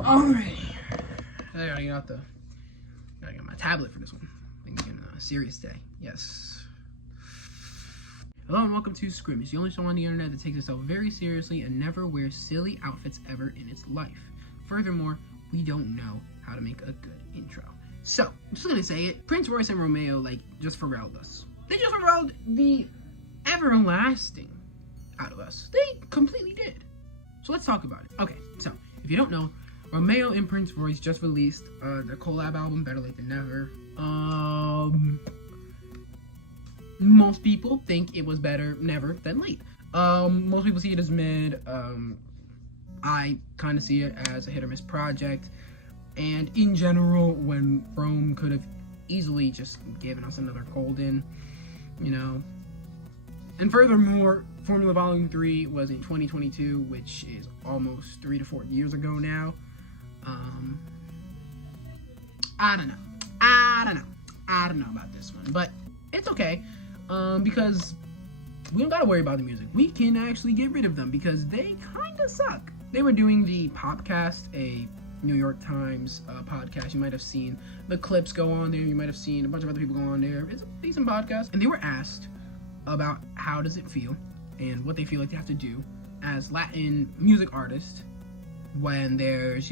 Alright. I gotta get my tablet for this one. Thinking serious day. Yes. Hello and welcome to Scrimmij, the only show on the internet that takes itself very seriously and never wears silly outfits ever in its life. Furthermore, we don't know how to make a good intro. So, I'm just gonna say it. Prince, Royce, and Romeo, just Pharrelled us. They just Pharrelled the everlasting out of us. They completely did. So let's talk about it. Okay, so, if you don't know, Romeo and Prince Royce just released their collab album, Better Late Than Never. Most people think it was better never than late. Most people see it as mid. I kind of see it as a hit or miss project. And in general, when Rome could have easily just given us another golden, And furthermore, Formula Volume 3 was in 2022, which is almost 3 to 4 years ago now. I don't know about this one, but it's okay, because we don't gotta worry about the music. We can actually get rid of them because they kind of suck. They were doing the Popcast, a New York Times podcast. You might have seen the clips go on there. You might have seen a bunch of other people go on there. It's a decent podcast. And they were asked about how does it feel and what they feel like they have to do as Latin music artists when there's,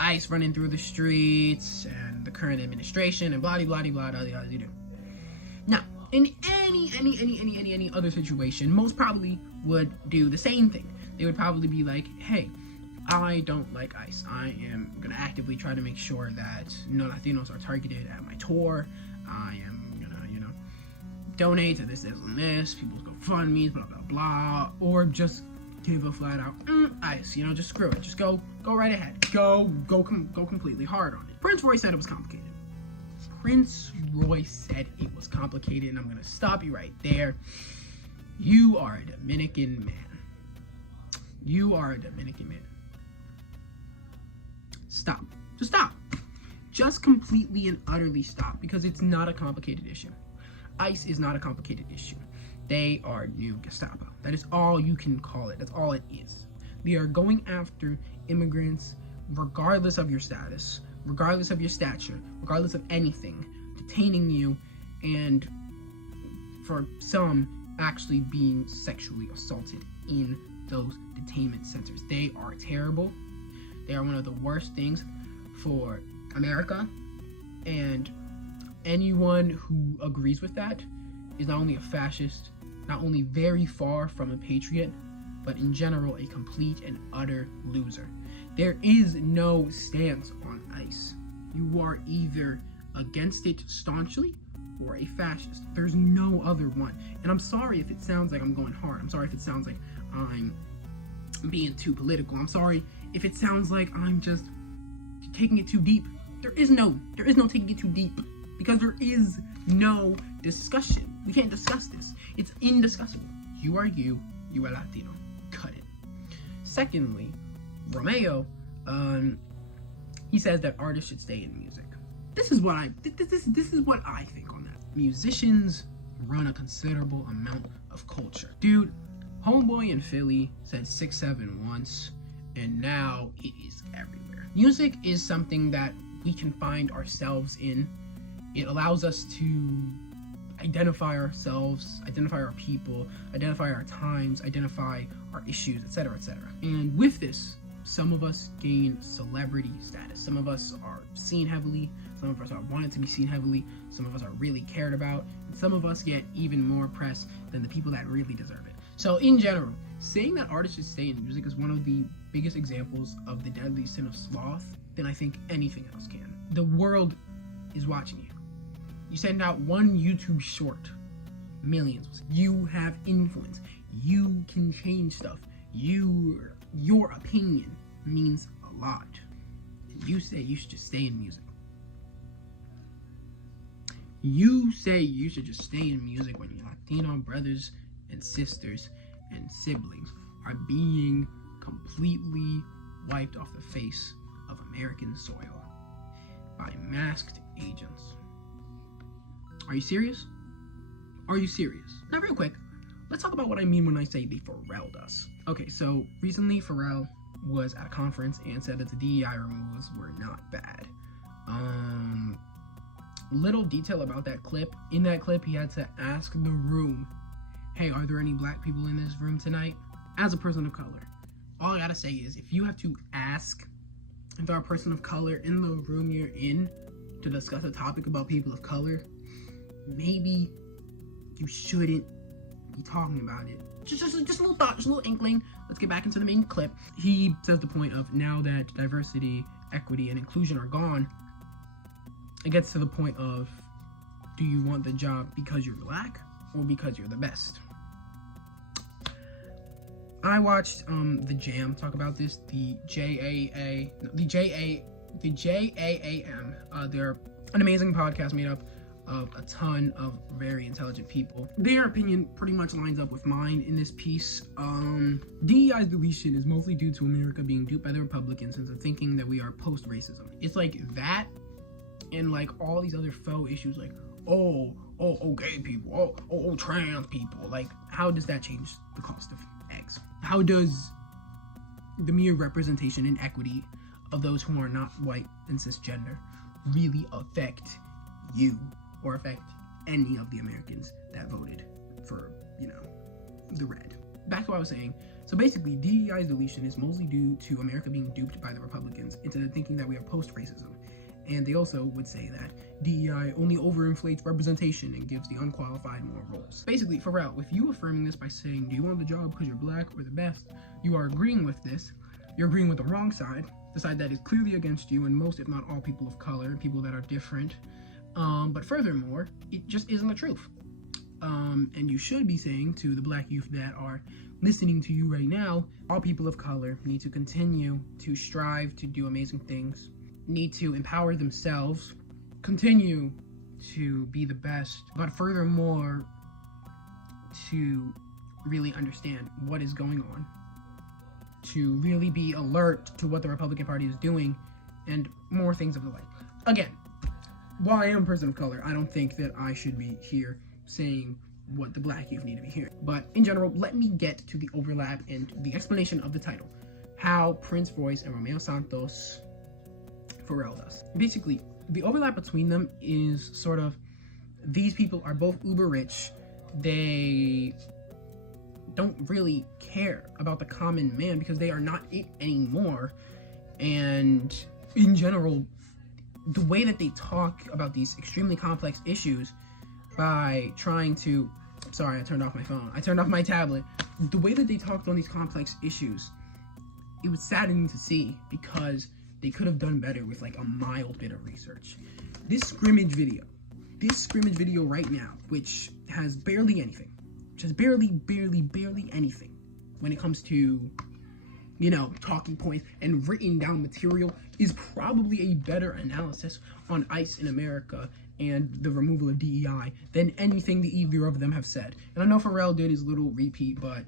ICE running through the streets and the current administration and blah blah blah blah blah. Now, in any other situation, most probably would do the same thing. They would probably be like, hey, I don't like ICE. I am gonna actively try to make sure that no Latinos are targeted at my tour. I am gonna, donate to this and this, people's GoFundMes, blah blah blah, or just give a flat out ICE. Just screw it. Just go right ahead. Go completely hard on it. Prince Royce said it was complicated. Prince Royce said it was complicated, and I'm gonna stop you right there. You are a Dominican man. You are a Dominican man. Stop. Just stop. Just completely and utterly stop, because it's not a complicated issue. ICE is not a complicated issue. They are new Gestapo. That is all you can call it. That's all it is. They are going after immigrants regardless of your status, regardless of your stature, regardless of anything, detaining you, and for some, actually being sexually assaulted in those detainment centers. They are terrible. They are one of the worst things for America, and anyone who agrees with that is not only a fascist, not only very far from a patriot, but in general a complete and utter loser. There is no stance on ICE. You are either against it staunchly or a fascist. There's no other one. And I'm sorry if it sounds like I'm going hard. I'm sorry if it sounds like I'm being too political. I'm sorry if it sounds like I'm just taking it too deep. There is no taking it too deep, because there is no discussion. We can't discuss this. It's indiscussable. You are you are Latino. Cut it. Secondly, Romeo, he says that artists should stay in music. This is what I think on that. Musicians run a considerable amount of culture. Dude, Homeboy in Philly said 6'7" once, and now it is everywhere. Music is something that we can find ourselves in. It allows us to identify ourselves, identify our people, identify our times, identify our issues, etc., etc. And with this, some of us gain celebrity status. Some of us are seen heavily. Some of us are wanted to be seen heavily. Some of us are really cared about. And some of us get even more press than the people that really deserve it. So in general, saying that artists should stay in music is one of the biggest examples of the deadly sin of sloth than I think anything else can. The world is watching you. You send out one YouTube short, millions. You have influence. You can change stuff. Your opinion means a lot. And you say you should just stay in music. You say you should just stay in music when your Latino brothers and sisters and siblings are being completely wiped off the face of American soil by masked agents. Are you serious? Are you serious? Now, real quick, let's talk about what I mean when I say they Pharrelled us. Okay, so recently Pharrell was at a conference and said that the DEI removals were not bad. Little detail about that clip. In that clip, he had to ask the room, hey, are there any black people in this room tonight? As a person of color, all I gotta say is, if you have to ask if there are a person of color in the room you're in to discuss a topic about people of color, maybe you shouldn't be talking about it. Just a little thought, just a little inkling. Let's get back into the main clip. He says the point of, now that diversity, equity, and inclusion are gone, it gets to the point of, do you want the job because you're black or because you're the best? I watched the Jam talk about this, the JAAM. They're an amazing podcast made up of a ton of very intelligent people. Their opinion pretty much lines up with mine in this piece. DEI's deletion is mostly due to America being duped by the Republicans into thinking that we are post-racism. It's like that, and like all these other faux issues, like oh gay people, oh trans people. Like, how does that change the cost of eggs? How does the mere representation and equity of those who are not white and cisgender really affect you or affect any of the Americans that voted for, the red? Back to what I was saying. So basically, DEI's deletion is mostly due to America being duped by the Republicans into thinking that we are post-racism. And they also would say that DEI only overinflates representation and gives the unqualified more roles. Basically, Pharrell, with you affirming this by saying, do you want the job because you're black or the best, you are agreeing with this. You're agreeing with the wrong side, the side that is clearly against you and most, if not all, people of color, people that are different. But furthermore, it just isn't the truth. And you should be saying to the black youth that are listening to you right now, all people of color need to continue to strive to do amazing things, need to empower themselves, continue to be the best, but furthermore, to really understand what is going on, to really be alert to what the Republican Party is doing, and more things of the like. Again, while I am a person of color, I don't think that I should be here saying what the black youth need to be hearing. But in general, let me get to the overlap and the explanation of the title. How Prince Royce and Romeo Santos Pharrell does. Basically, the overlap between them is sort of, these people are both uber rich. They don't really care about the common man because they are not it anymore. And in general, the way that they talk about these extremely complex issues by trying to, sorry, I turned off my phone. I turned off my tablet. The way that they talked on these complex issues, it was saddening to see because they could have done better with like a mild bit of research. This scrimmage video right now, which has barely anything, barely anything when it comes to, talking points and written down material, is probably a better analysis on ICE in America and the removal of DEI than anything the either of them have said. And I know Pharrell did his little repeat, but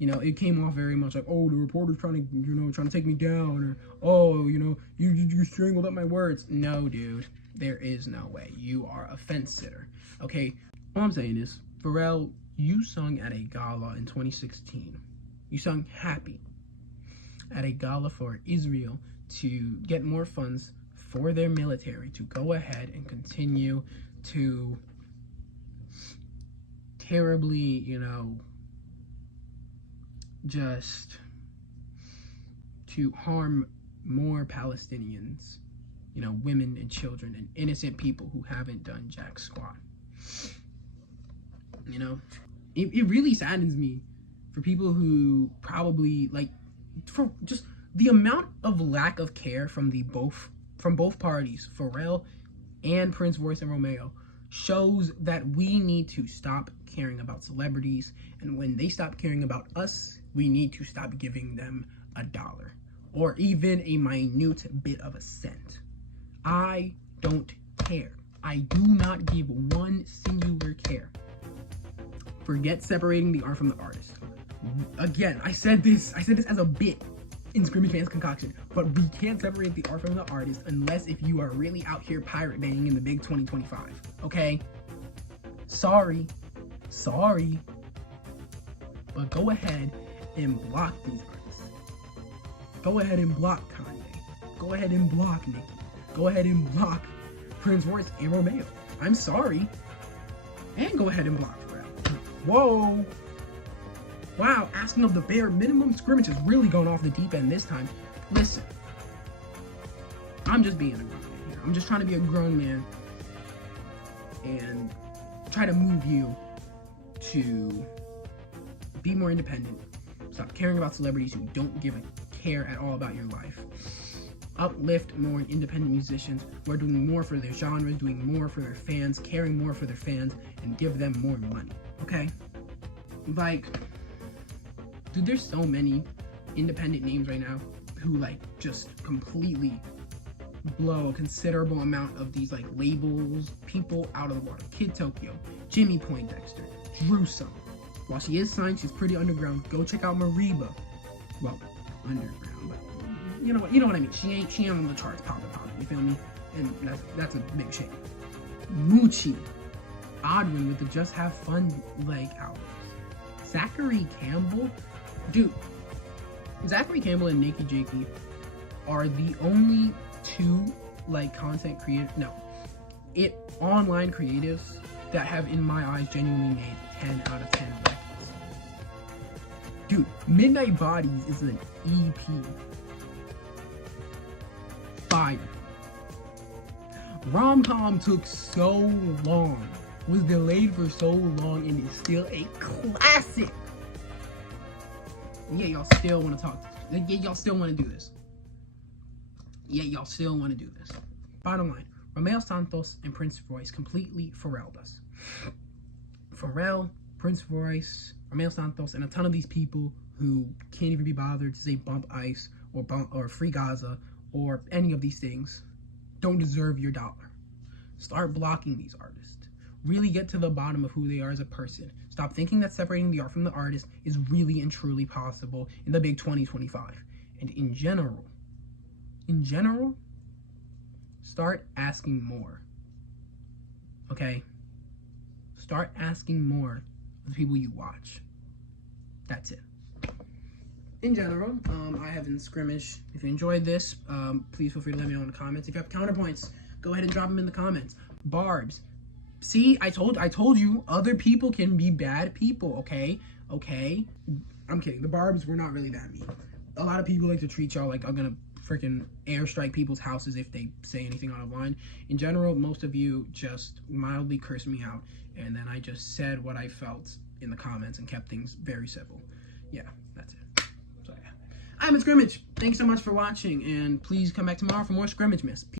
it came off very much like, oh, the reporter's trying to take me down, or, oh, you strangled up my words. No, dude, there is no way. You are a fence sitter, okay? All I'm saying is, Pharrell, you sung at a gala in 2016. You sung Happy at a gala for Israel to get more funds for their military to go ahead and continue to terribly, just to harm more Palestinians, women and children and innocent people who haven't done jack squat. It really saddens me for people who probably, for just the amount of lack of care from both parties, Pharrell and Prince Royce and Romeo, shows that we need to stop caring about celebrities, and when they stop caring about us, we need to stop giving them $1 or even a minute bit of a cent. I don't care. I do not give one singular care. Forget separating the art from the artist. Again, I said this as a bit in Scrimmij Fans Concoction, but we can't separate the art from the artist unless if you are really out here pirate baying in the big 2025, okay? Sorry, but go ahead and block these artists. Go ahead and block Kanye. Go ahead and block Nicki. Go ahead and block Prince Royce and Romeo. I'm sorry. And go ahead and block Pharrell. Whoa. Wow, asking of the bare minimum. Scrimmij has really gone off the deep end this time. Listen. I'm just being a grown man here. I'm just trying to be a grown man and try to move you to be more independent. Stop caring about celebrities who don't give a care at all about your life. Uplift more independent musicians who are doing more for their genres, doing more for their fans, caring more for their fans, and give them more money, okay? Like, dude, there's so many independent names right now who, like, just completely blow a considerable amount of these, like, labels, people out of the water. Kid Tokyo, Jimmy Poindexter, Drusa. While she is signed, she's pretty underground. Go check out Mariba. Well, underground, but you know what I mean. She ain't on the charts popping. You feel me? And that's a big shame. Moochie, Odwin with the Just Have Fun like albums. Zachary Campbell, dude. Zachary Campbell and Nicki Jakey are the only two like content online creatives that have, in my eyes, genuinely made 10 out of 10 records. Dude, Midnight Bodies is an EP. Fire. Rom-com took so long, was delayed for so long, and is still a classic. Yeah, y'all still want to talk. Yeah, y'all still want to do this. Bottom line, Romeo Santos and Prince Royce completely Pharrelled us. Pharrell, Prince Royce, Romeo Santos, and a ton of these people who can't even be bothered to say bump ICE or free Gaza or any of these things don't deserve your dollar. Start blocking these artists. Really get to the bottom of who they are as a person. Stop thinking that separating the art from the artist is really and truly possible in the big 2025. And in general, start asking more. Okay? Start asking more of the people you watch. That's it. In general, I have been Scrimmij. If you enjoyed this, please feel free to let me know in the comments. If you have counterpoints, go ahead and drop them in the comments. Barbs. See, I told you, other people can be bad people, okay? Okay? I'm kidding. The Barbs were not really that mean. A lot of people like to treat y'all like I'm gonna freaking airstrike people's houses if they say anything out of line. In general, most of you just mildly cursed me out, and then I just said what I felt in the comments and kept things very civil. Yeah, that's it. So yeah, I'm at Scrimmij. Thanks so much for watching, and please come back tomorrow for more Scrimmijmas.